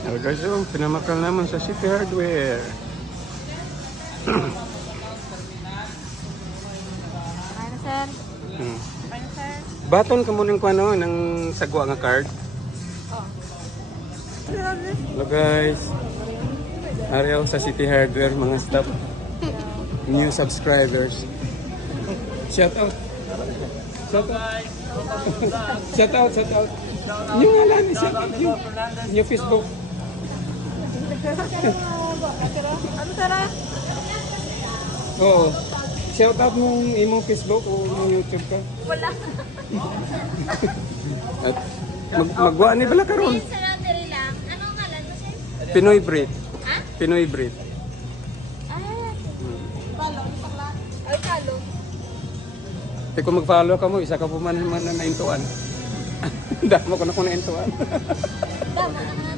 Oh guys, oh, pinamakal naman sa City Hardware. Ano, sir? Hmm. Ano, sir? Baton ka muna ng ano, ng sagwa nga card. Oh. Hello guys. Ariel sa City Hardware, mga staff. New subscribers. Shout out. Shout out. Shout out, shout out. Yung ngalan, shout out yung Facebook. Ano, sir? Oo. Shout out mong imong Facebook o mong YouTube ka. Wala. At magwa ni bala karon. Sa laundry lang. Anong ngalan mo, sir? Pinoy Breed. Ha? Pinoy Breed. Ah. Palo, pakla. Ay, palo. Di kung mag-follow ka mo, isa ka po man na naintuan. Damo ko na kung naintuan. Tama na nga.